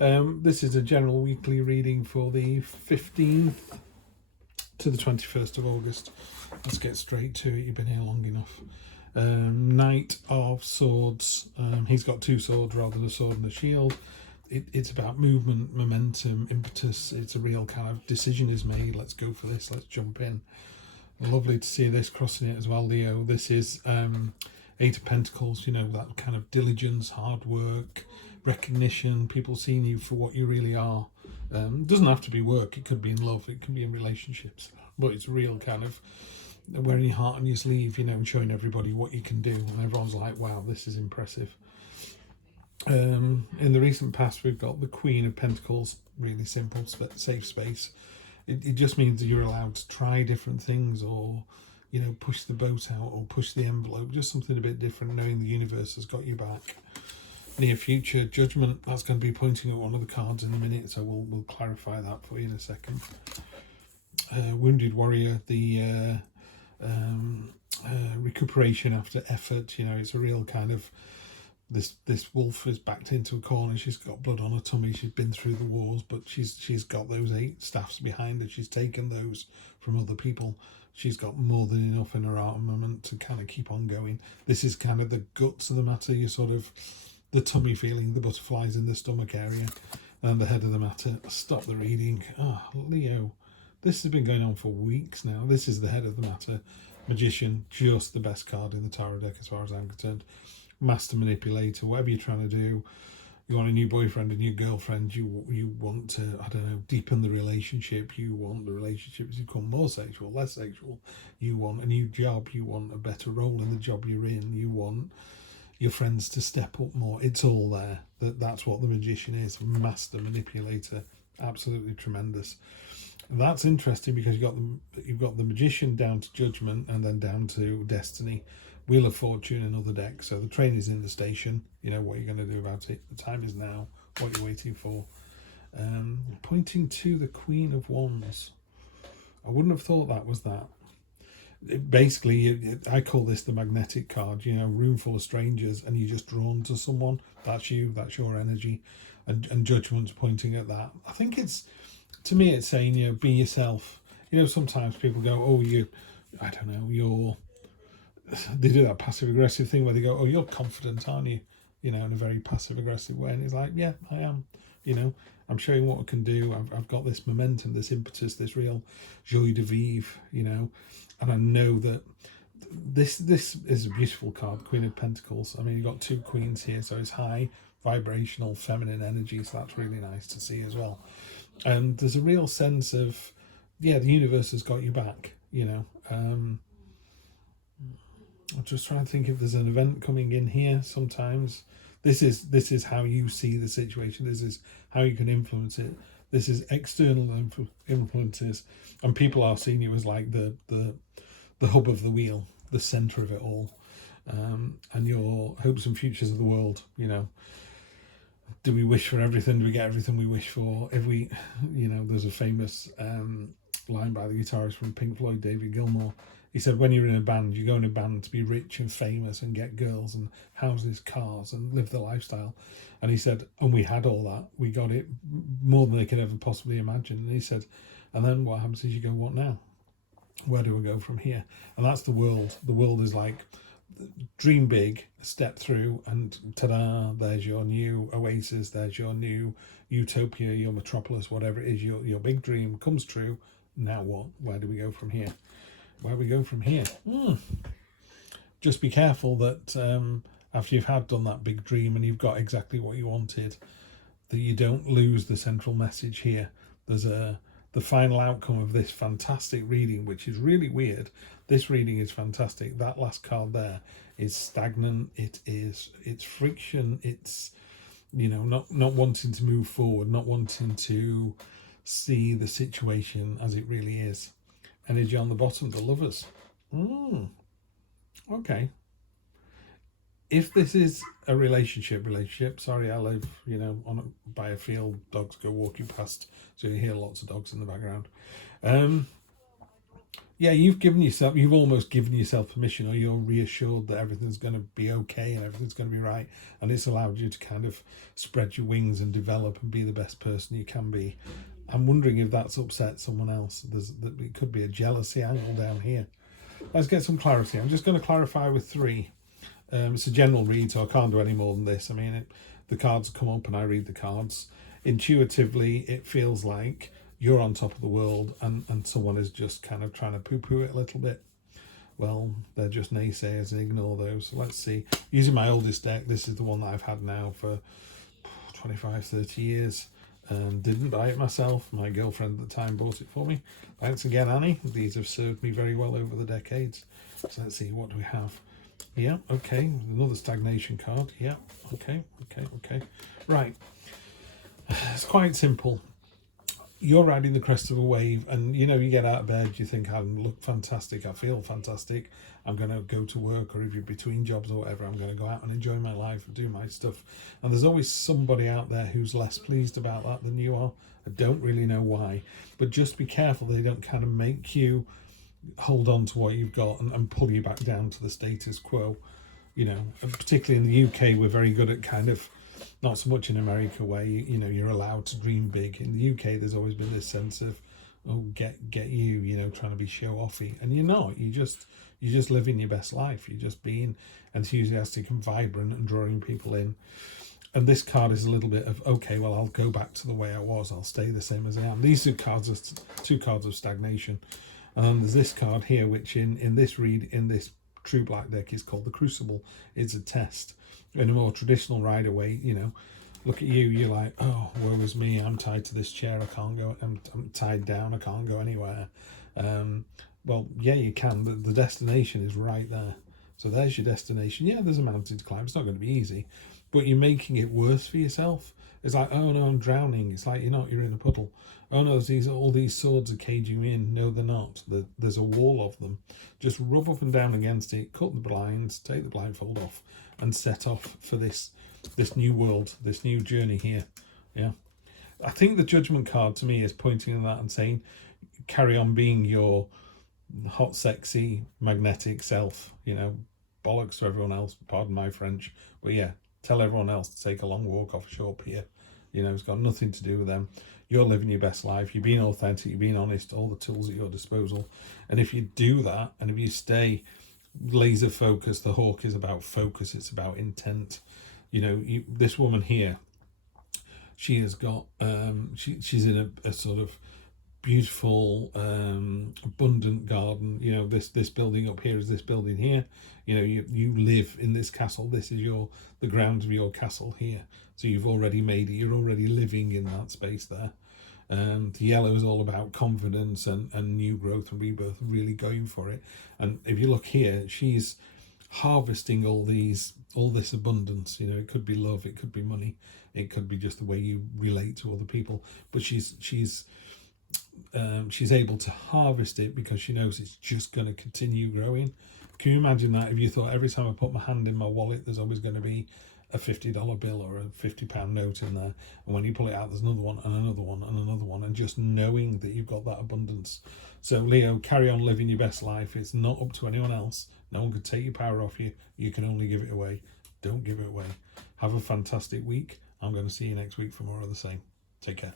This is a general weekly reading for the 15th to the 21st of August. Let's get straight to it. You've been here long enough. Knight of Swords. He's got two swords rather than a sword and a shield. It's about movement, momentum, impetus. It's a real kind of decision is made. Let's go for this. Let's jump in. Lovely to see this crossing it as well, Leo. This is Eight of Pentacles, you know, that kind of diligence, hard work, recognition, people seeing you for what you really are. It doesn't have to be work. It could be in love. It can be in relationships. But it's real kind of wearing your heart on your sleeve, you know, and showing everybody what you can do. And everyone's like, wow, this is impressive. In the recent past, we've got the Queen of Pentacles, really simple, safe space. It just means that you're allowed to try different things, or, you know, push the boat out or push the envelope, just something a bit different, knowing the universe has got you back. Near future, Judgment, that's going to be pointing at one of the cards in a minute, so we'll clarify that for you in a second. Wounded Warrior, the recuperation after effort, you know, it's a real kind of, this wolf is backed into a corner. She's got blood on her tummy. She's been through the wars, but she's got those 8 staffs behind her. She's taken those from other people. She's got more than enough in her armament to kind of keep on going. This is kind of the guts of the matter. You sort of the tummy feeling, the butterflies in the stomach area, and the head of the matter. Stop the reading. Leo, this has been going on for weeks now. This is the head of the matter. Magician, just the best card in the tarot deck as far as I'm concerned. Master manipulator, whatever you're trying to do. You want a new boyfriend, a new girlfriend, you want to, I don't know, deepen the relationship. You want the relationship to become more sexual, less sexual. You want a new job. You want a better role in the job you're in. You want your friends to step up more. It's all there. That's what the magician is. Master manipulator. Absolutely tremendous. That's interesting because you've got the magician down to Judgment and then down to Destiny. Wheel of Fortune, another deck. So the train is in the station. You know what you're going to do about it. The time is now. What you're waiting for. Pointing to the Queen of Wands. I wouldn't have thought that was that. Basically, I call this the magnetic card. You know, room full of strangers and you're just drawn to someone. That's you. That's your energy. And Judgment's pointing at that. I think it's, to me, it's saying, you know, be yourself. You know, sometimes people go, oh, I don't know, they do that passive aggressive thing where they go, oh, you're confident, aren't you? You know, in a very passive aggressive way. And it's like, yeah, I am. You know, I'm showing what I can do. I've got this momentum, this impetus, this real joie de vivre, you know. And I know that this is a beautiful card, Queen of Pentacles. I mean, you've got 2 queens here, so it's high vibrational feminine energy, so that's really nice to see as well. And there's a real sense of, yeah, the universe has got you back, you know. I'm just trying to think if there's an event coming in here sometimes. This is how you see the situation. This is how you can influence it. This is external influences, and people are seeing you as like the hub of the wheel, the center of it all, and your hopes and futures of the world. You know, do we wish for everything? Do we get everything we wish for? If we, you know, there's a famous line by the guitarist from Pink Floyd, David Gilmour. He said, when you're in a band, you go in a band to be rich and famous and get girls and houses, cars, and live the lifestyle. And he said, and we had all that. We got it more than they could ever possibly imagine. And he said, and then what happens is you go, what now? Where do we go from here? And that's the world. The world is like, dream big, step through, and ta-da, there's your new oasis, there's your new utopia, your metropolis, whatever it is, your big dream comes true. Now what? Where do we go from here? Where we go from here? Just be careful that after you've done that big dream and you've got exactly what you wanted, that you don't lose the central message here. There's the final outcome of this fantastic reading, which is really weird. This reading is fantastic. That last card there is stagnant. It's friction. It's, you know, not wanting to move forward, not wanting to see the situation as it really is. Energy on the bottom, the Lovers. Okay. If this is a relationship, sorry, I live, you know, by a field, dogs go walking past, so you hear lots of dogs in the background. Yeah, you've almost given yourself permission, or you're reassured that everything's going to be okay and everything's going to be right, and it's allowed you to kind of spread your wings and develop and be the best person you can be. I'm wondering if that's upset someone else. It could be a jealousy angle down here. Let's get some clarity. I'm just going to clarify with 3. It's a general read, so I can't do any more than this. I mean, the cards come up and I read the cards. Intuitively, it feels like you're on top of the world, and someone is just kind of trying to poo-poo it a little bit. Well, they're just naysayers, and ignore those. So let's see. Using my oldest deck, this is the one that I've had now for 25, 30 years. Didn't buy it myself. My girlfriend at the time bought it for me. Thanks again, Annie. These have served me very well over the decades. So let's see, what do we have? Yeah, okay. Another stagnation card. Yeah, okay. Right. It's quite simple. You're riding the crest of a wave, and you get out of bed, you think, I look fantastic, I feel fantastic, I'm going to go to work, or if you're between jobs or whatever, I'm going to go out and enjoy my life and do my stuff. And there's always somebody out there who's less pleased about that than you are. I don't really know why, but just be careful they don't kind of make you hold on to what you've got and pull you back down to the status quo. And particularly in the UK, we're very good at kind of, not so much in America where you're allowed to dream big. In the UK, there's always been this sense of, oh, get you, trying to be show offy, and you're not. You're just living your best life. You're just being enthusiastic and vibrant and drawing people in. And this card is a little bit of, okay, well, I'll go back to the way I was. I'll stay the same as I am. These 2 cards are 2 cards of stagnation. And then there's this card here, which in this read, in this true black deck, is called the Crucible. It's a test. In a more traditional Rider-Waite, look at you, you're like, oh, woe is me, I'm tied to this chair, I can't go, I'm tied down, I can't go anywhere. Well, yeah, you can. The destination is right there. So there's your destination. Yeah, there's a mountain to climb. It's not going to be easy, but you're making it worse for yourself. It's like, oh no, I'm drowning. It's like, you're not, you're in a puddle. Oh no, all these swords are caging me in. No, they're not. There's a wall of them. Just rub up and down against it, cut the blinds, take the blindfold off, and set off for this new world, this new journey here. Yeah. I think the Judgment card to me is pointing at that and saying, carry on being your hot, sexy, magnetic self. Bollocks to everyone else, pardon my French. But yeah, tell everyone else to take a long walk off a short pier. It's got nothing to do with them. You're living your best life. You're being authentic. You're being honest. All the tools at your disposal. And if you do that, and if you stay laser focused, the hawk is about focus. It's about intent. This woman here, she has got, she's in a sort of beautiful, abundant garden. This building up here is this building here. You live in this castle. This is the grounds of your castle here. So you've already made it. You're already living in that space there. The yellow is all about confidence and new growth and rebirth, really going for it. And if you look here, she's harvesting all this abundance. It could be love, it could be money, it could be just the way you relate to other people. But she's able to harvest it because she knows it's just going to continue growing. Can you imagine that? If you thought every time I put my hand in my wallet, there's always going to be a $50 bill or a £50 note in there, and when you pull it out, there's another one and another one and another one, and just knowing that you've got that abundance. So Leo, carry on living your best life. It's not up to anyone else. No one can take your power off you. You can only give it away. Don't give it away. Have a fantastic week. I'm going to see you next week for more of the same. Take care.